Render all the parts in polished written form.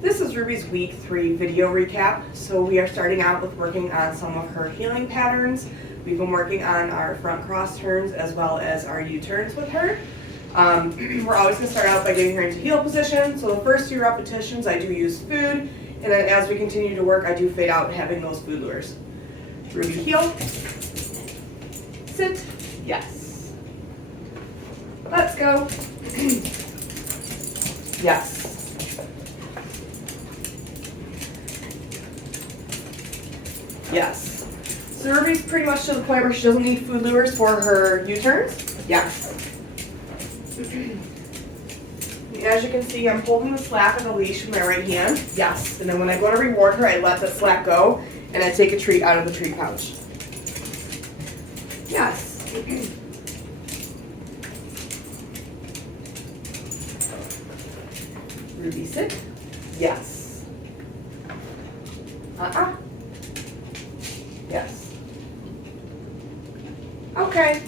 This is Ruby's week 3 video recap. So we are starting out with working on some of her healing patterns. We've been working on our front cross turns as well as our U-turns with her. We're always going to start out by getting her into heel position. So the first few repetitions I do use food, and then as we continue to work I do fade out having those food lures. Ruby heel, sit, yes. Let's go. Yes. Yes. So Ruby's pretty much to the point where she doesn't need food lures for her U-turns. Yes. As you can see, I'm holding the slack of the leash with my right hand. Yes. And then when I go to reward her, I let the slack go and I take a treat out of the treat pouch. Yes. Ruby, sit. Yes. Yes. Okay.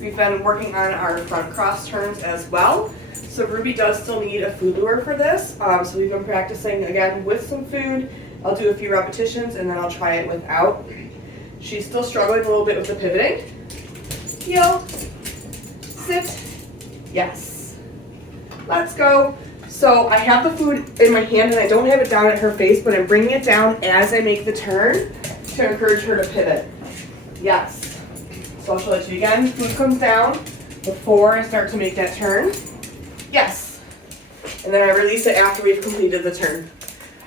We've been working on our front cross turns as well. So Ruby does still need a food lure for this. So we've been practicing again with some food. I'll do a few repetitions and then I'll try it without. She's still struggling a little bit with the pivoting. Heel. Sit. Yes. Let's go. So I have the food in my hand and I don't have it down at her face, but I'm bringing it down as I make the turn to encourage her to pivot. Yes. So I'll show it to you again. Food comes down before I start to make that turn. Yes. And then I release it after we've completed the turn.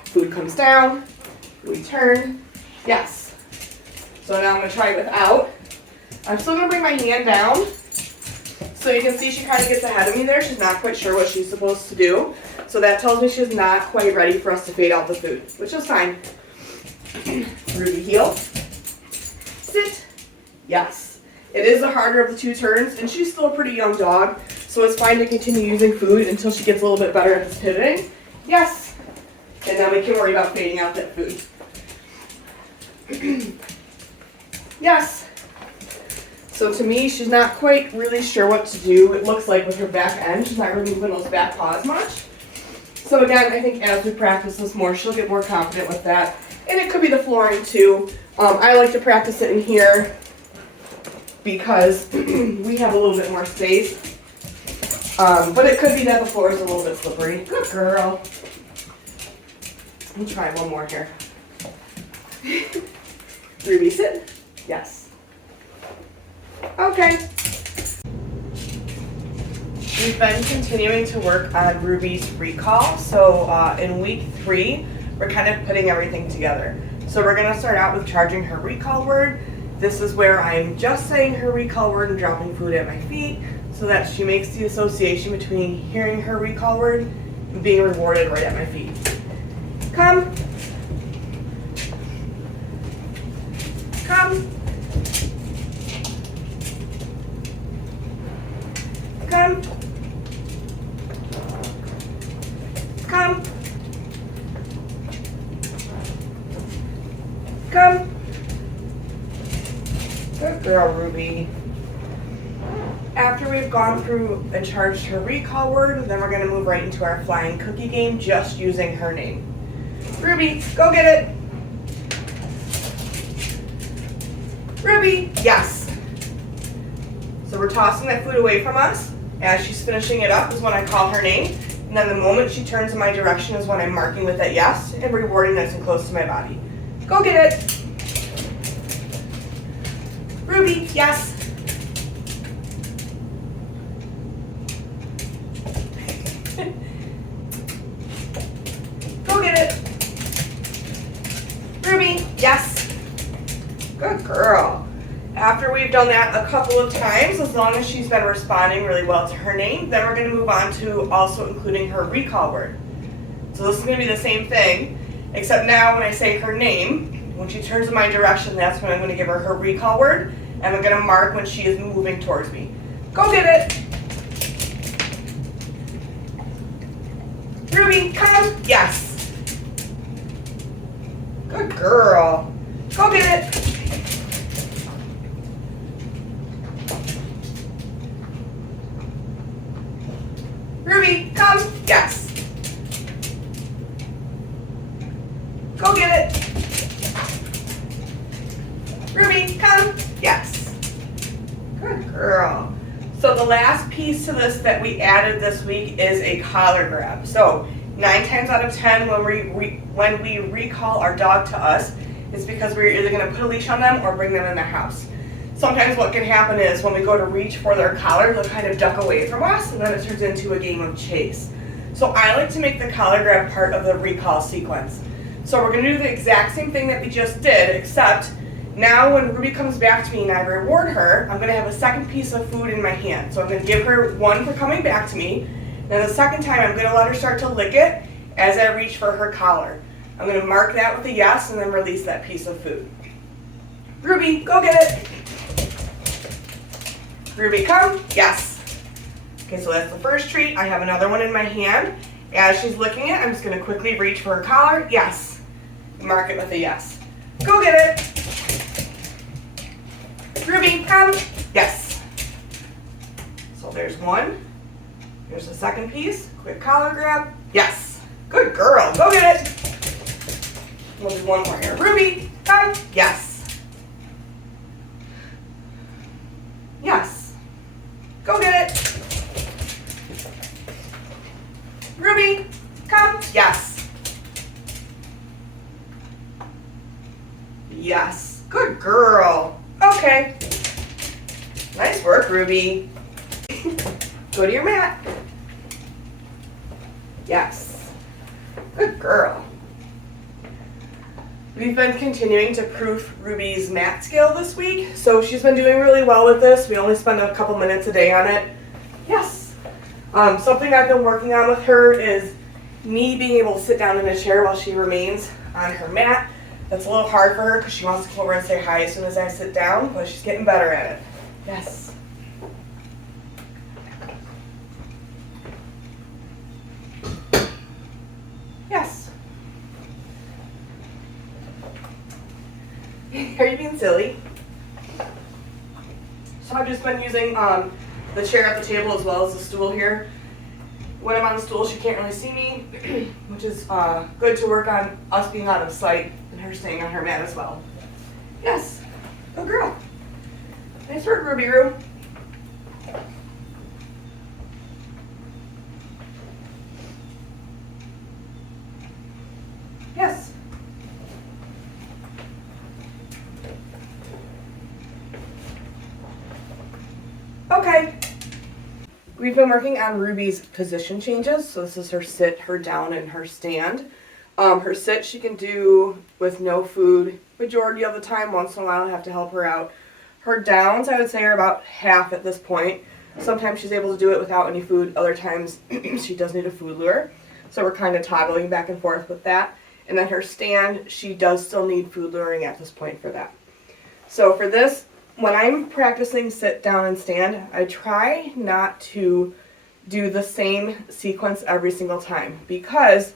Food comes down. We turn. Yes. So now I'm going to try it without. I'm still going to bring my hand down. So you can see she kind of gets ahead of me there. She's not quite sure what she's supposed to do. So that tells me she's not quite ready for us to fade out the food, which is fine. Ruby heel. Sit. Yes. It is the harder of the two turns, and she's still a pretty young dog, so it's fine to continue using food until she gets a little bit better at this pivoting. Yes. And then we can worry about fading out that food. Yes. So to me, she's not quite really sure what to do. It looks like with her back end, she's not really moving those back paws much. So again, I think as we practice this more, she'll get more confident with that. And it could be the flooring too. I like to practice it in here because we have a little bit more space. But it could be that the floor is a little bit slippery. Good girl. Let me try one more here. Ruby, sit. Yes. Okay. We've been continuing to work on Ruby's recall. So in week 3, we're kind of putting everything together. So we're going to start out with charging her recall word. This is where I'm just saying her recall word and dropping food at my feet so that she makes the association between hearing her recall word and being rewarded right at my feet. Come. Come. Come. Come. Come. Good girl, Ruby. After we've gone through and charged her recall word, then we're going to move right into our flying cookie game, just using her name. Ruby, go get it. Ruby, yes. So we're tossing that food away from us. As she's finishing it up is when I call her name. And then the moment she turns in my direction is when I'm marking with that yes and rewarding nice and close to my body. Go get it. Ruby, yes. Go get it. Ruby, yes. Good girl. After we've done that a couple of times, as long as she's been responding really well to her name, then we're going to move on to also including her recall word. So this is going to be the same thing, except now when I say her name, when she turns in my direction, that's when I'm going to give her her recall word, and I'm going to mark when she is moving towards me. Go get it. Ruby, come. Yes. Good girl. Go get it. Ruby, come. Yes. piece to this that we added this week is a collar grab. So 9 times out of 10 when we recall our dog to us, it's because we're either going to put a leash on them or bring them in the house. Sometimes what can happen is when we go to reach for their collar, they'll kind of duck away from us, and then it turns into a game of chase. So I like to make the collar grab part of the recall sequence. So we're going to do the exact same thing that we just did, except now when Ruby comes back to me and I reward her, I'm going to have a second piece of food in my hand. So I'm going to give her one for coming back to me. Then the second time I'm going to let her start to lick it as I reach for her collar. I'm going to mark that with a yes and then release that piece of food. Ruby, go get it. Ruby, come. Yes. Okay, so that's the first treat. I have another one in my hand. As she's licking it, I'm just going to quickly reach for her collar. Yes. Mark it with a yes. Go get it. Ruby, come. Yes. So there's one. Here's the second piece. Quick collar grab. Yes. Good girl. Go get it. We'll do one more here. Ruby, come. Yes. Yes. Go get it. Ruby, come. Yes. Yes. Good girl. Okay. Nice work, Ruby. Go to your mat. Yes. Good girl. We've been continuing to proof Ruby's mat skill this week, so she's been doing really well with this. We only spend a couple minutes a day on it. Yes. Something I've been working on with her is me being able to sit down in a chair while she remains on her mat. That's a little hard for her because she wants to come over and say hi as soon as I sit down, but she's getting better at it. Yes. Yes. Are you being silly? So I've just been using the chair at the table as well as the stool here. When I'm on the stool, she can't really see me, which is good to work on us being out of sight and her staying on her mat as well. Yes. Good girl. Nice work, Ruby Roo. Yes. Okay. We've been working on Ruby's position changes. So this is her sit, her down, and her stand. Her sit she can do with no food majority of the time. Once in a while I have to help her out. Her downs I would say are about half at this point. Sometimes she's able to do it without any food. Other times she does need a food lure. So we're kind of toggling back and forth with that. And then her stand, she does still need food luring at this point for that. So for this, when I'm practicing sit, down, and stand, I try not to do the same sequence every single time. Because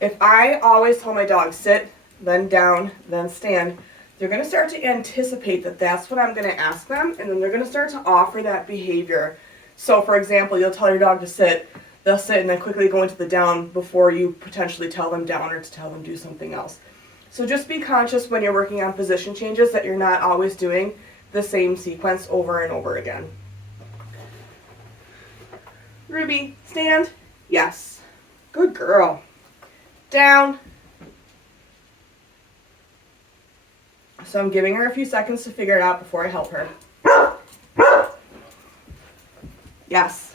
if I always tell my dog sit, then down, then stand, they're going to start to anticipate that that's what I'm going to ask them, and then they're going to start to offer that behavior. So for example, you'll tell your dog to sit, they'll sit and then quickly go into the down before you potentially tell them down or to tell them do something else. So just be conscious when you're working on position changes that you're not always doing the same sequence over and over again. Ruby, stand. Yes. Good girl. Down. So I'm giving her a few seconds to figure it out before I help her. Yes.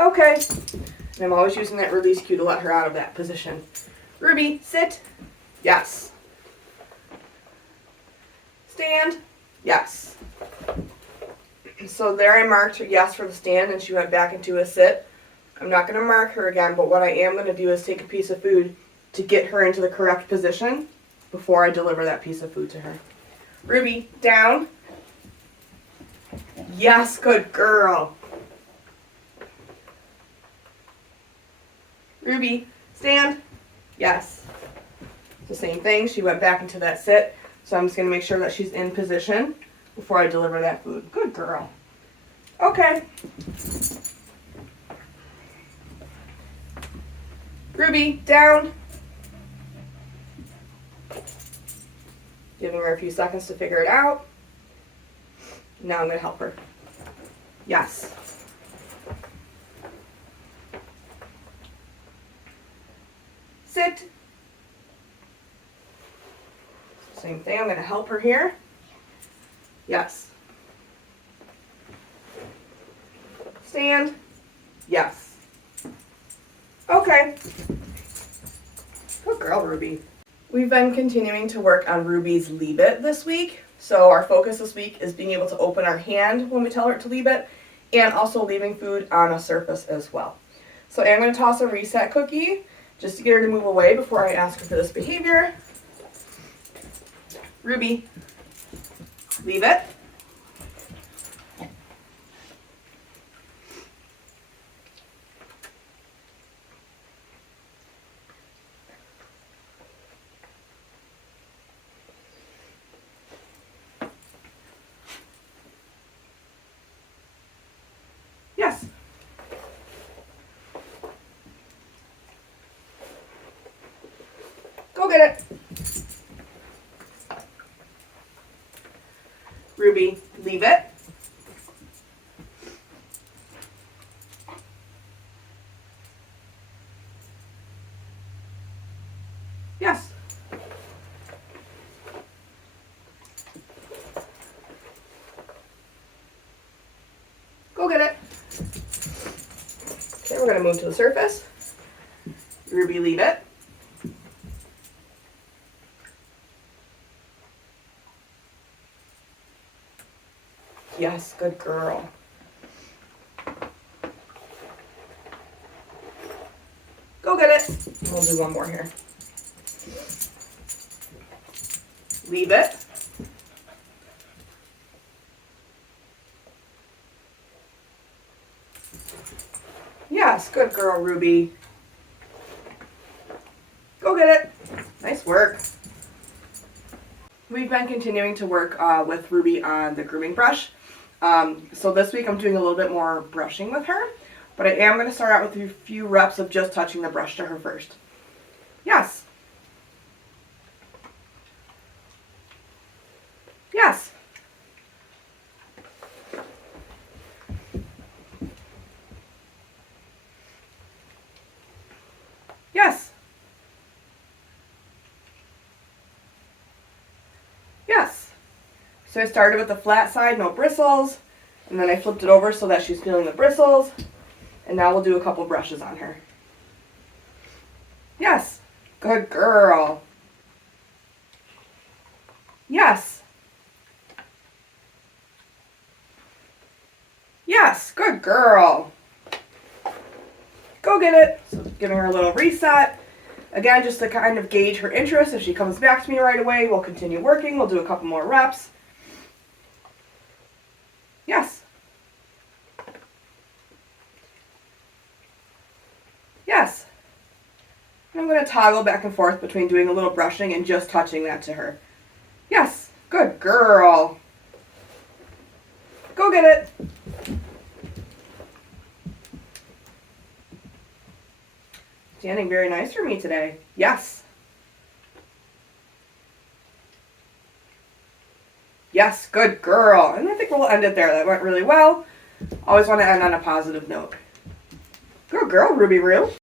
Okay. And I'm always using that release cue to let her out of that position. Ruby, sit. Yes. Stand. Yes. So there I marked her yes for the stand and she went back into a sit. I'm not going to mark her again, but what I am going to do is take a piece of food to get her into the correct position before I deliver that piece of food to her. Ruby, down. Yes, good girl. Ruby, stand. Yes. It's the same thing. She went back into that sit. So I'm just going to make sure that she's in position before I deliver that food. Good girl. Okay. Ruby, down. Giving her a few seconds to figure it out. Now I'm going to help her. Yes. Sit. Same thing, I'm going to help her here. Yes. Stand. Yes. Okay. Good girl, Ruby. We've been continuing to work on Ruby's leave it this week. So our focus this week is being able to open our hand when we tell her to leave it, and also leaving food on a surface as well. So I'm going to toss a reset cookie just to get her to move away before I ask her for this behavior. Ruby, leave it. Yes. Go get it. Ruby, leave it. Yes. Go get it. Okay, we're going to move to the surface. Ruby, leave it. Yes, good girl. Go get it. We'll do one more here. Leave it. Yes, good girl, Ruby. Go get it. Nice work. We've been continuing to work with Ruby on the grooming brush. So this week I'm doing a little bit more brushing with her, but I am going to start out with a few reps of just touching the brush to her first. Yes. Yes. Yes. Yes. So I started with the flat side, no bristles, and then I flipped it over so that she's feeling the bristles, and now we'll do a couple brushes on her. Yes. Good girl. Yes. Yes. Good girl. Go get it. So giving her a little reset. Again, just to kind of gauge her interest. If she comes back to me right away, we'll continue working. We'll do a couple more reps. Yes. Yes. I'm going to toggle back and forth between doing a little brushing and just touching that to her. Yes. Good girl. Go get it. Standing very nice for me today. Yes. Yes, good girl. And I think we'll end it there. That went really well. Always want to end on a positive note. Good girl, Ruby Roo.